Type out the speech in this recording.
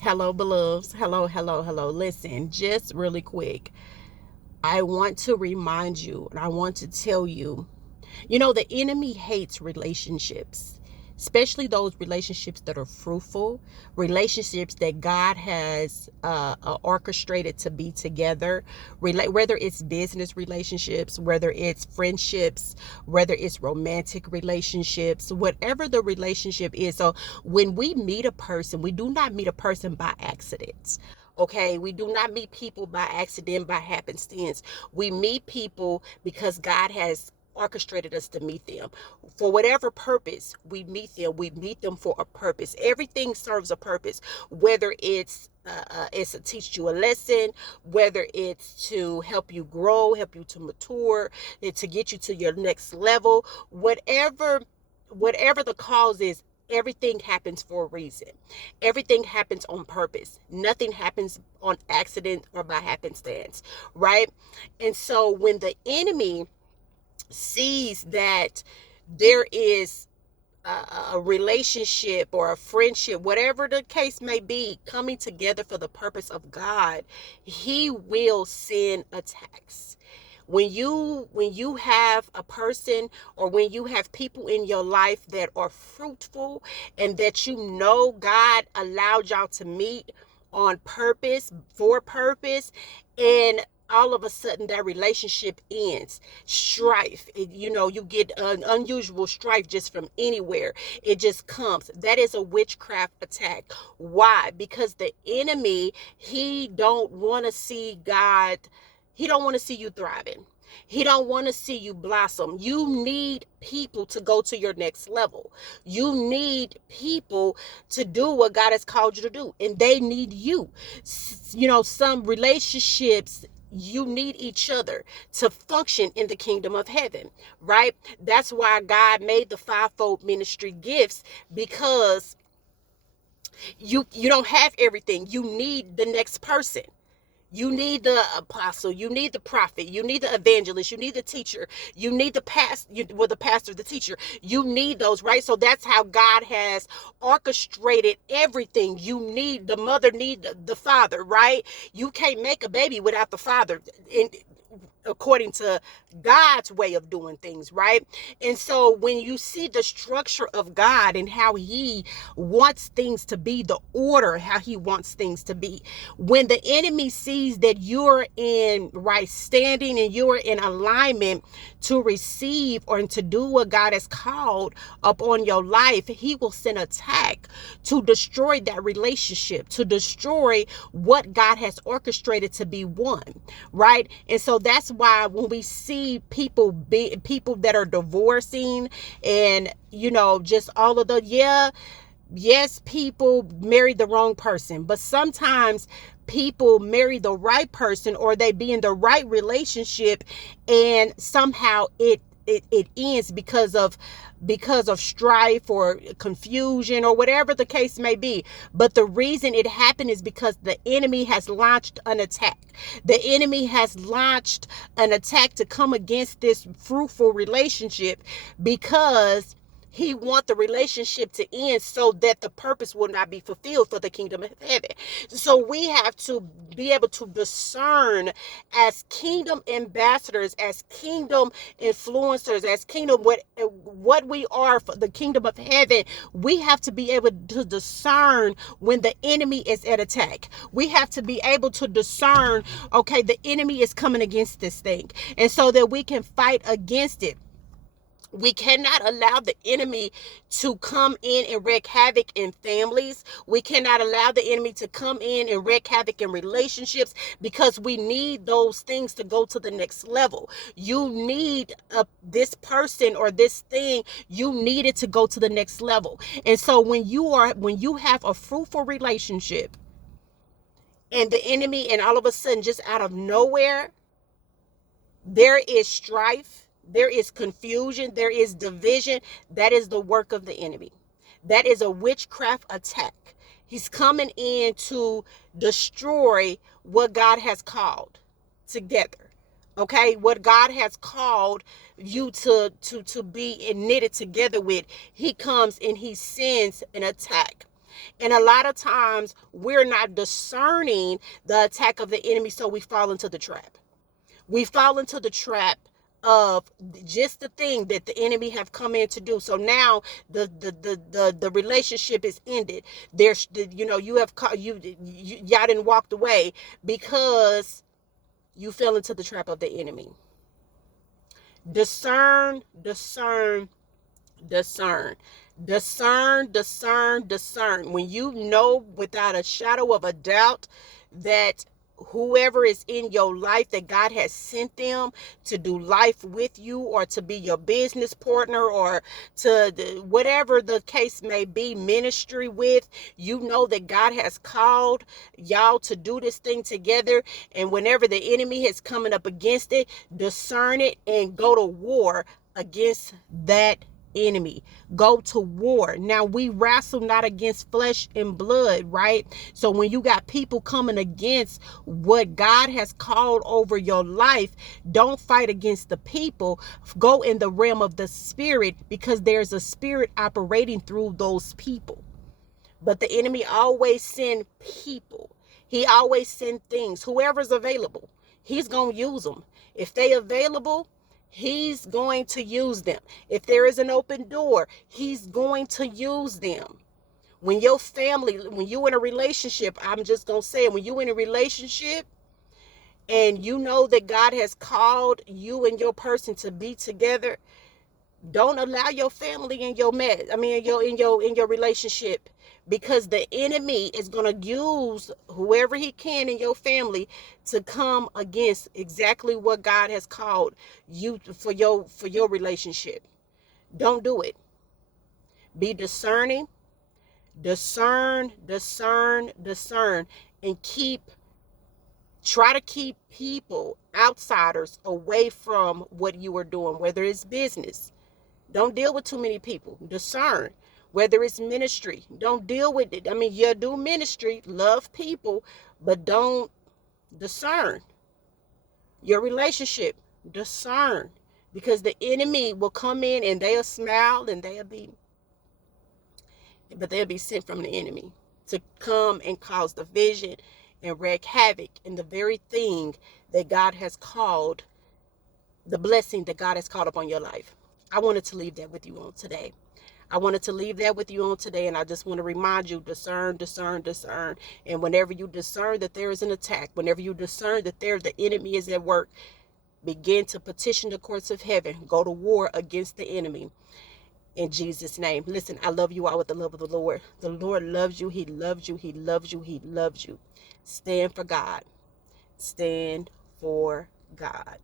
Hello, beloveds. Hello, hello, hello. Listen, just really quick. I want to remind you and I want to tell you, the enemy hates relationships, especially those relationships that are fruitful, relationships that God has orchestrated to be together, whether it's business relationships, whether it's friendships, whether it's romantic relationships, whatever the relationship is. So when we meet a person, we do not meet a person by accident. Okay, we do not meet people by accident, by happenstance. We meet people because God has orchestrated us to meet them for whatever purpose. We meet them for a purpose. Everything serves a purpose, whether it's to teach you a lesson, whether it's to help you grow, help you to mature, to get you to your next level. Whatever the cause is, everything happens for a reason. Everything happens on purpose. Nothing happens on accident or by happenstance, right? And so when the enemy sees that there is a relationship or a friendship, whatever the case may be, coming together for the purpose of God, he will send attacks. When you have a person, or when you have people in your life that are fruitful and that God allowed y'all to meet on purpose, for purpose, and all of a sudden that relationship ends, strife, you get an unusual strife just from anywhere. It just comes. That is a witchcraft attack. Why? Because the enemy, he don't want to see you thriving. He don't want to see you blossom. You need people to go to your next level. You need people to do what God has called you to do, and they need you. Some relationships, you need each other to function in the kingdom of heaven, right? That's why God made the fivefold ministry gifts, because you don't have everything. You need the next person. You need the apostle, you need the prophet, you need the evangelist, you need the teacher, you need the pastor, the teacher. You need those, right? So that's how God has orchestrated everything. You need the mother, need the father, right? You can't make a baby without the father. According to God's way of doing things, right? And so when you see the structure of God and how he wants things to be, the order, how he wants things to be, when the enemy sees that you're in right standing and you're in alignment to receive or to do what God has called upon your life, he will send attack to destroy that relationship, to destroy what God has orchestrated to be one, right? And so that's why when we see people that are divorcing, and just all of the, yes, people marry the wrong person, but sometimes people marry the right person, or they be in the right relationship, and somehow it ends because of strife or confusion or whatever the case may be. But the reason it happened is because the enemy has launched an attack. The enemy has launched an attack to come against this fruitful relationship, because he wants the relationship to end so that the purpose will not be fulfilled for the kingdom of heaven. So we have to be able to discern, as kingdom ambassadors, as kingdom influencers, as kingdom, what we are for the kingdom of heaven. We have to be able to discern when the enemy is at attack. We have to be able to discern, okay, the enemy is coming against this thing, and so that we can fight against it. We cannot allow the enemy to come in and wreak havoc in families. We cannot allow the enemy to come in and wreak havoc in relationships, because we need those things to go to the next level. You need this person or this thing, you need it to go to the next level. And so when you have a fruitful relationship, and the enemy, and all of a sudden, just out of nowhere, there is strife, there is confusion, there is division. That is the work of the enemy. That is a witchcraft attack. He's coming in to destroy what God has called together. Okay, what God has called you to be knitted together with, he comes and he sends an attack. And a lot of times we're not discerning the attack of the enemy, so we fall into the trap. We fall into the trap of just the thing that the enemy have come in to do. So now the relationship is ended. There's, you know, you have y'all didn't walked away because you fell into the trap of the enemy. Discern, discern, discern. Discern, discern, discern. When you know without a shadow of a doubt that whoever is in your life, that God has sent them to do life with you, or to be your business partner, or to whatever the case may be, ministry with, you know that God has called y'all to do this thing together. And whenever the enemy is coming up against it, discern it and go to war against that enemy. Go to war. Now, we wrestle not against flesh and blood, right? So when you got people coming against what God has called over your life, don't fight against the people. Go in the realm of the spirit, because there's a spirit operating through those people. But the enemy always send people. He always send things. Whoever's available, he's going to use them. If they available, he's going to use them. If there is an open door, he's going to use them. When your family, when you in a relationship, I'm just going to say it, when you in a relationship and you know that God has called you and your person to be together, don't allow your family in your mess. I mean, in your relationship, because the enemy is gonna use whoever he can in your family to come against exactly what God has called you for your relationship. Don't do it. Be discerning, discern, discern, discern, and try to keep people, outsiders, away from what you are doing, whether it's business. Don't deal with too many people. Discern. Whether it's ministry, don't deal with it. I mean, you do ministry, love people, but don't discern. Your relationship, discern. Because the enemy will come in and they'll smile and they'll be sent from the enemy to come and cause division and wreak havoc in the very thing that God has called, the blessing that God has called upon your life. I wanted to leave that with you on today. And I just want to remind you, discern, discern, discern. And whenever you discern that there is an attack, whenever you discern that the enemy is at work, begin to petition the courts of heaven. Go to war against the enemy in Jesus' name. Listen, I love you all with the love of the Lord. The Lord loves you. He loves you. He loves you. He loves you. Stand for God. Stand for God.